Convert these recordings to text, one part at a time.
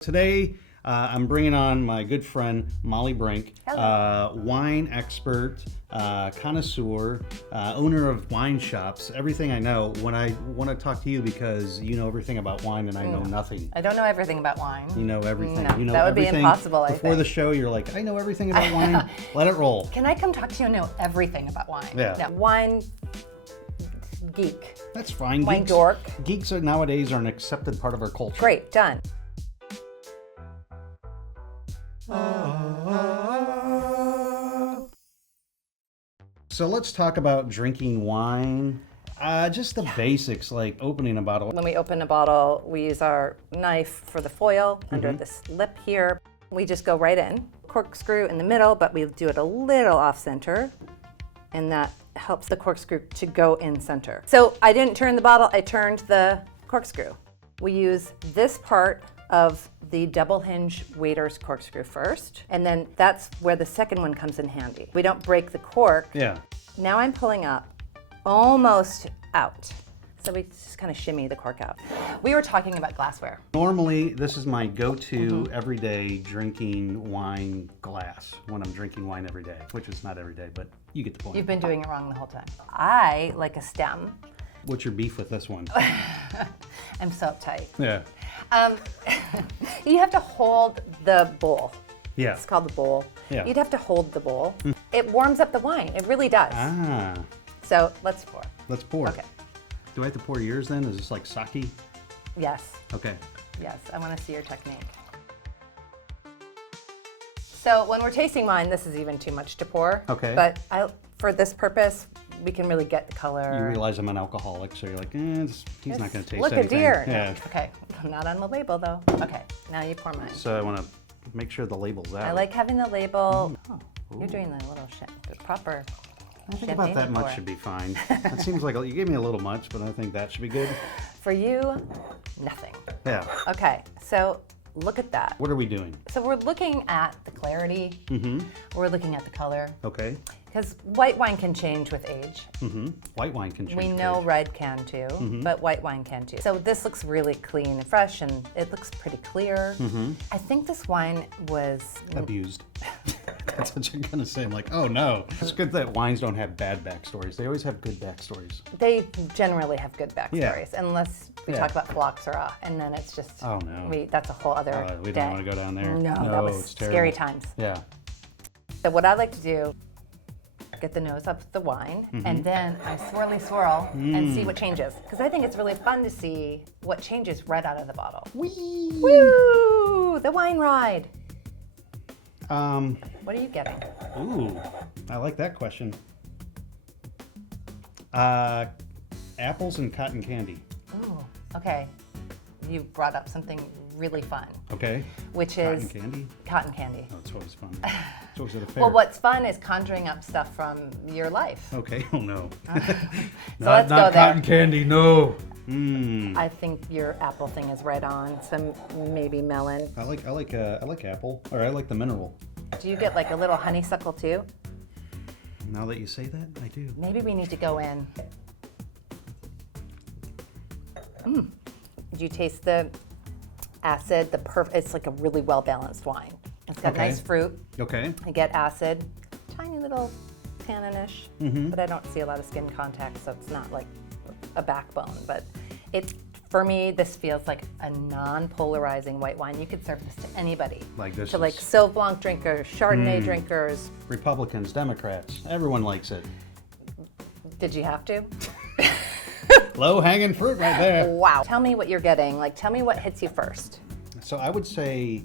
Today, I'm bringing on my good friend, Mollie Brink, wine expert, connoisseur, owner of wine shops, everything I know. When I want to talk to you because you know everything about wine and I know nothing. I don't know everything about wine. You know everything. No, you know that would everything. be impossible, Before the show, you're like, I know everything about wine. Let it roll. Can I come talk to you and know everything about wine? Yeah. No, wine geek. That's fine. Wine dork. Geeks nowadays are an accepted part of our culture. Great, done. So let's talk about drinking wine. Just the basics, like opening a bottle. When we open a bottle, we use our knife for the foil under this lip here. We just go right in, corkscrew in the middle, but we do it a little off center, and that helps the corkscrew to go in center. So I didn't turn the bottle, I turned the corkscrew. We use this part of the double hinge waiter's corkscrew first, and then that's where the second one comes in handy. We don't break the cork. Yeah. Now I'm pulling up almost out. So we just kind of shimmy the cork out. We were talking about glassware. Normally, this is my go-to everyday drinking wine glass when I'm drinking wine every day, which is not every day, but you get the point. You've been doing it wrong the whole time. I like a stem. What's your beef with this one? I'm so uptight. Yeah. You have to hold the bowl. Yeah. It's called the bowl. Yeah. You'd have to hold the bowl. It warms up the wine. It really does. Ah. So let's pour. Let's pour. Okay. Do I have to pour yours then? Is this like sake? Yes. Okay. Yes. I want to see your technique. So when we're tasting wine, this is even too much to pour. Okay. But for this purpose, we can really get the color. You realize I'm an alcoholic, so you're like, he's not going to taste Look anything. at deer. Yeah. No. Okay. Not on the label though. Okay. Now you pour mine. So I want to make sure the label's out. I like having the label. Oh, you're doing the little the proper. I think about that much should be fine. It seems like you gave me a little much, but I think that should be good. For you, nothing. Yeah. Okay, so look at that. What are we doing? So we're looking at the clarity. We're looking at the color. Okay. Because white wine can change with age. White wine can change. We know age. red can too, but white wine can too. So this looks really clean and fresh, and it looks pretty clear. I think this wine was abused. That's what you're gonna say. I'm like, oh no. It's good that wines don't have bad backstories. They always have good backstories. They generally have good backstories, unless we talk about phylloxera, and then it's just oh no. That's a whole other we day. don't want to go down there. No, that was it's terrible. scary times. Yeah. So what I like to do, get the nose up the wine, and then I swirl and see what changes. Because I think it's really fun to see what changes right out of the bottle. Whee! Woo! The wine ride. What are you getting? Ooh, I like that question. Apples and cotton candy. Ooh, okay. You brought up something really fun. Okay. Which Cotton is candy? Cotton candy. Oh, it's always fun. It's always at a fair. Well, what's fun is conjuring up stuff from your life. Okay. Oh no. So let's go there. Cotton candy. No. I think your apple thing is right on. Some maybe melon. I like apple, or I like the mineral. Do you get like a little honeysuckle too? Now that you say that, I do. Maybe we need to go in. Do you taste the acid? It's like a really well balanced wine. It's got nice fruit. Okay. I get acid, tiny little tannin-ish, but I don't see a lot of skin contact, so it's not like a backbone. But for me, this feels like a non-polarizing white wine. You could serve this to anybody. Like this. To like Sauv Blanc drinkers, Chardonnay drinkers. Republicans, Democrats, everyone likes it. Did you have to? Low-hanging fruit right there. Wow. Tell me what you're getting. Like, tell me what hits you first. So I would say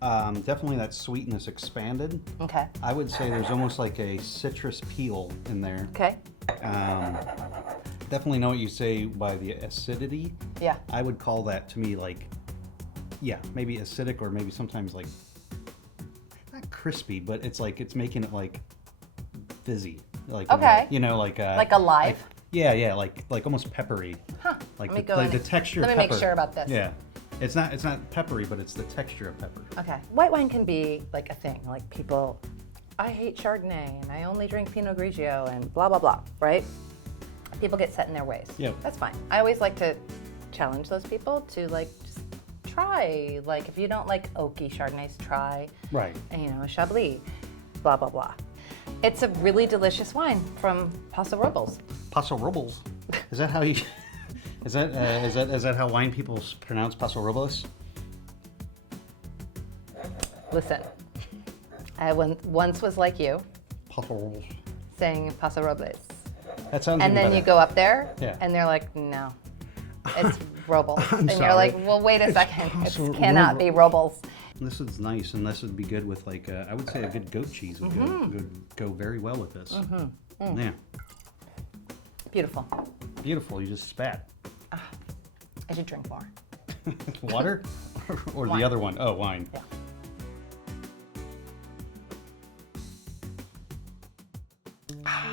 definitely that sweetness expanded. Okay. I would say there's almost like a citrus peel in there. Okay. Definitely know what you say by the acidity. Yeah. I would call that to me like, yeah, maybe acidic or maybe sometimes like, not crispy, but it's like, it's making it like fizzy. Like, okay. You know, like alive? Yeah, like almost peppery. Huh. Like Let me the, go the texture Let of me pepper. make sure about this. Yeah. It's not peppery, but it's the texture of pepper. Okay. White wine can be like a thing. Like people, I hate Chardonnay and I only drink Pinot Grigio and blah, blah, blah, right? People get set in their ways. Yeah. That's fine. I always like to challenge those people to like just try, like if you don't like oaky Chardonnays, try, Right. you know, a Chablis, blah, blah, blah. It's a really delicious wine from Paso Robles. Paso Robles. Is that how you? Is that how wine people pronounce Paso Robles? Listen, I once was like you, Paso Robles. saying Paso Robles. That sounds. And even then better. you go up there, Yeah. and they're like, no, it's Robles. I'm and sorry. you're like, well, wait a second, Paso it cannot be Robles. This is nice, and this would be good with like I would say a good goat cheese would go very well with this. Yeah, Beautiful. beautiful. You just spat. I should drink more. Water, or Wine. the other one? Oh, wine. Yeah.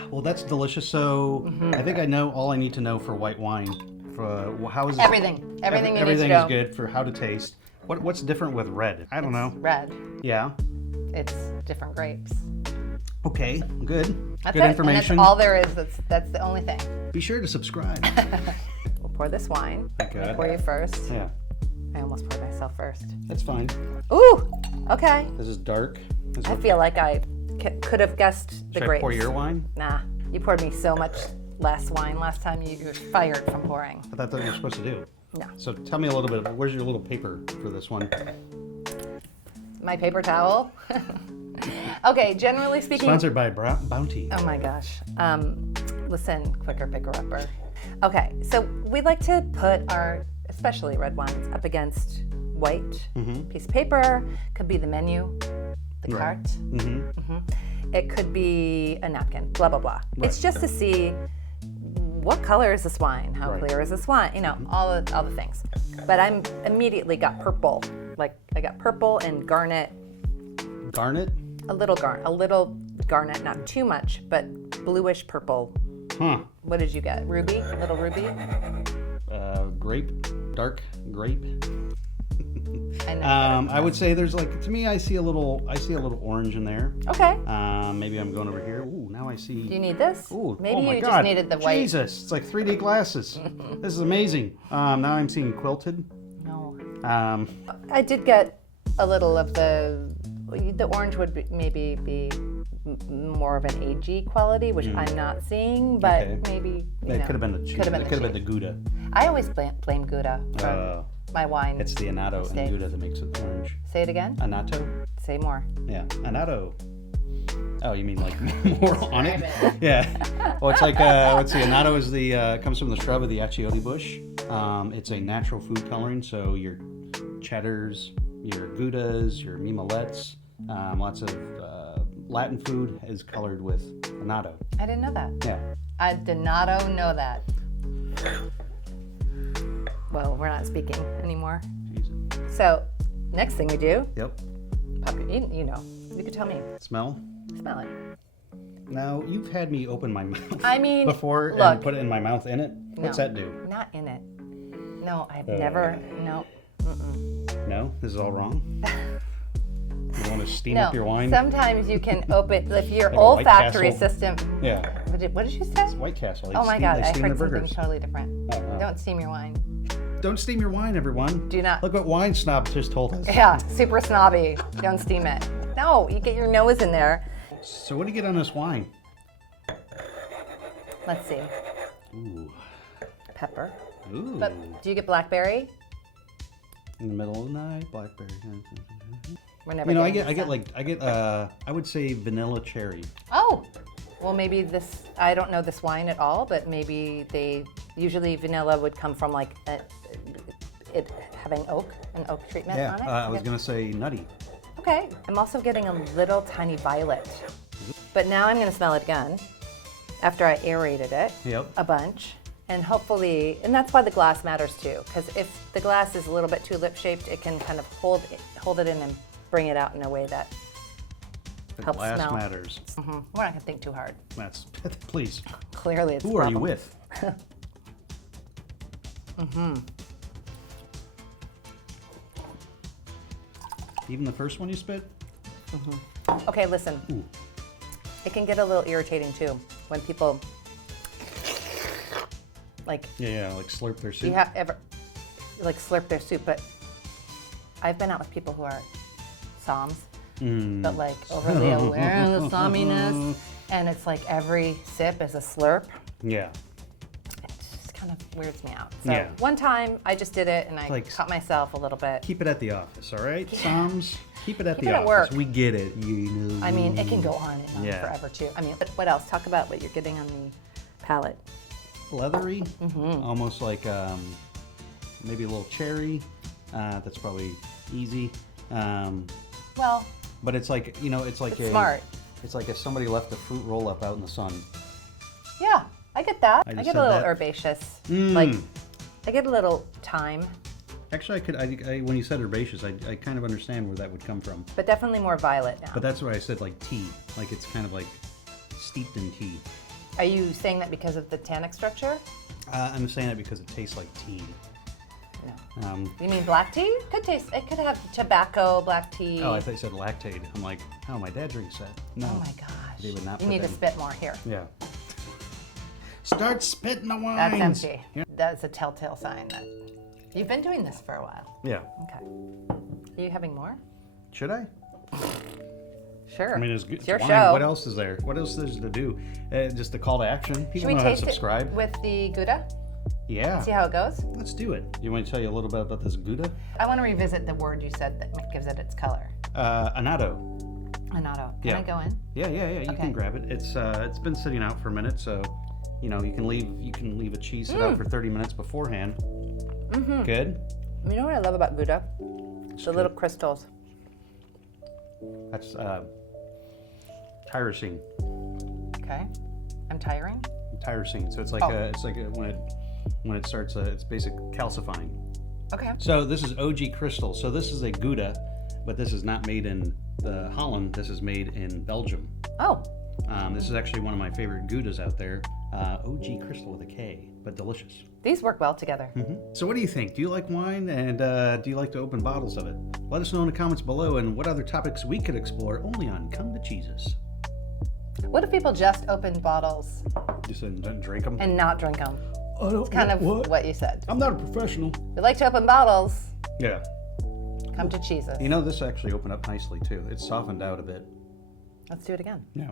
Well, that's delicious. So I think I know all I need to know for white wine. For how is it? Everything you need to everything know. is good for how to taste. What's different with red? I don't know. Red. Yeah. It's different grapes. Okay. Good. That's Good it. information. And that's all there is. That's the only thing. Be sure to subscribe. We'll pour this wine. Thank I'm gonna God. pour you first. Yeah. I almost poured myself first. That's fine. Ooh. Okay. This is dark. I feel like I could have guessed the Should grapes. I pour your wine? Nah. You poured me so much less wine last time. You were fired from pouring. I thought that's what you're supposed to do. No. So tell me a little bit. Where's your little paper for this one? My paper towel. Okay, generally speaking. Sponsored by Bounty. Oh my gosh. Listen, quicker picker upper. Okay, so we like to put our, especially red wines, up against white piece of paper. Could be the menu, the cart. It could be a napkin. Blah blah blah. Right. It's just to see what color is this wine, how Right. clear is this wine, you know, all the things. But I'm immediately got purple. Like I got purple and garnet. Garnet? A little garnet, not too much, but bluish purple. Huh. What did you get? Ruby? Little ruby? Grape. Dark grape. I know. I would say there's like, to me, I see a little orange in there. Okay. Maybe I'm going over here. Ooh, now I see. Do you need this? Ooh, Maybe oh my you God. just needed the white. Jesus, it's like 3D glasses. This is amazing. Now I'm seeing quilted. No. I I did get a little of the orange would maybe be more of an agey quality, which I'm not seeing, but Okay. maybe It could have been the cheese. Could have been It the could have cheese. been the Gouda. I always blame Gouda for my wine. It's the Annatto Mistake. and Gouda that makes it orange. Say it again. Annatto? Say more. Yeah, Annatto. Oh, you mean like more on it? Yeah. Well, it's like let's see. Annatto is comes from the shrub of the achiote bush. It's a natural food coloring, so your cheddars, your Goudas, your mimolets, lots of Latin food is colored with Annatto. I didn't know that. Yeah. I did not know that. Well, we're not speaking anymore. Jesus. So, next thing we do, Yep. pop your, you know, you could tell me. Smell. Smell it. Now you've had me open my mouth. I mean, before and look. put it in my mouth in it. What's No. that do? Not in it. No, I've never. No. No, this is all wrong. You want to steam No. up your wine? Sometimes you can open if your Like a White olfactory Castle. system. Yeah. What did you say? White Castle. Oh my God! They I steam heard their something burgers. totally different. Oh, wow. Don't steam your wine. Don't steam your wine, everyone. Do not. Look what Wine Snob just told us. Yeah, super snobby. Don't steam it. No, you get your nose in there. So what do you get on this wine? Let's see. Ooh. Pepper. Ooh. But do you get blackberry? In the middle of the night, blackberry. We're never. You know, I getting get this I would say vanilla cherry. Oh, well, maybe this. I don't know this wine at all, but maybe usually vanilla would come from like it having an oak treatment Yeah. on it. I was gonna say nutty. Okay. I'm also getting a little tiny violet, but now I'm gonna smell it again after I aerated it Yep. a bunch. And hopefully, and that's why the glass matters too, because if the glass is a little bit too lip-shaped, it can kind of hold it in and bring it out in a way that The helps glass smell. matters. We're not gonna think too hard. That's please. Clearly, it's a Who are you problem. with? Even the first one you spit? Okay, listen. Ooh. It can get a little irritating too when people like Yeah, like slurp their soup. you have ever like slurp their soup, but I've been out with people who are somms, but like overly aware of the somminess, and it's like every sip is a slurp. Yeah. It just kind of weirds me out. So one time I just did it and I like, caught myself a little bit. Keep it at the office, all right? Somms, keep it at Keep the it at office. work. We get it. You know. I mean, it can go on and on forever too. I mean, what else? Talk about what you're getting on the palate. Leathery, almost like maybe a little cherry. That's probably easy. Well, but it's like, you know, it's like smart. It's like if somebody left a fruit roll up out in the sun. Yeah, I get that. I just get said a little that. herbaceous. Like, I get a little thyme. Actually, when you said herbaceous, I kind of understand where that would come from. But definitely more violet now. But that's why I said like tea. Like it's kind of like steeped in tea. Are you saying that because of the tannic structure? I'm saying that because it tastes like tea. No. You mean black tea? Could taste. It could have tobacco, black tea. Oh, I thought you said lactate. I'm like, oh, my dad drinks that. No. Oh my gosh. They would not You put need that to in. spit more here. Yeah. Start spitting the wines. That's empty. Yeah. That's a telltale sign that you've been doing this for a while. Yeah. Okay. Are you having more? Should I? Sure. I mean, it's good. It's your wine. show. What else is there? What else is to do? Just the call to action. Should People we know how to taste subscribe. it with the Gouda? Yeah. See how it goes? Let's do it. You want to tell you a little bit about this Gouda? I want to revisit the word you said that gives it its color. Annatto. Annatto. Can I go in? Yeah. You Okay. can grab it. It's been sitting out for a minute, so you know you can leave a cheese sit out for 30 minutes beforehand. Good. You know what I love about Gouda? The little crystals. That's tyrosine. Okay. I'm tiring. Tyrosine. So it's like when it starts, it's basic calcifying. Okay. So this is OG Crystal. So this is a Gouda, but this is not made in the Holland. This is made in Belgium. Oh. This is actually one of my favorite Goudas out there. OG Crystal with a K, but delicious. These work well together. So what do you think? Do you like wine, and do you like to open bottles of it? Let us know in the comments below, and what other topics we could explore only on Come to Cheesus. What if people just open bottles Just didn't drink them. and not drink them? It's Kind of what you said. I'm not a professional. If you like to open bottles, Yeah. come to Cheesus. You know, this actually opened up nicely too. It's softened out a bit. Let's do it again. Yeah.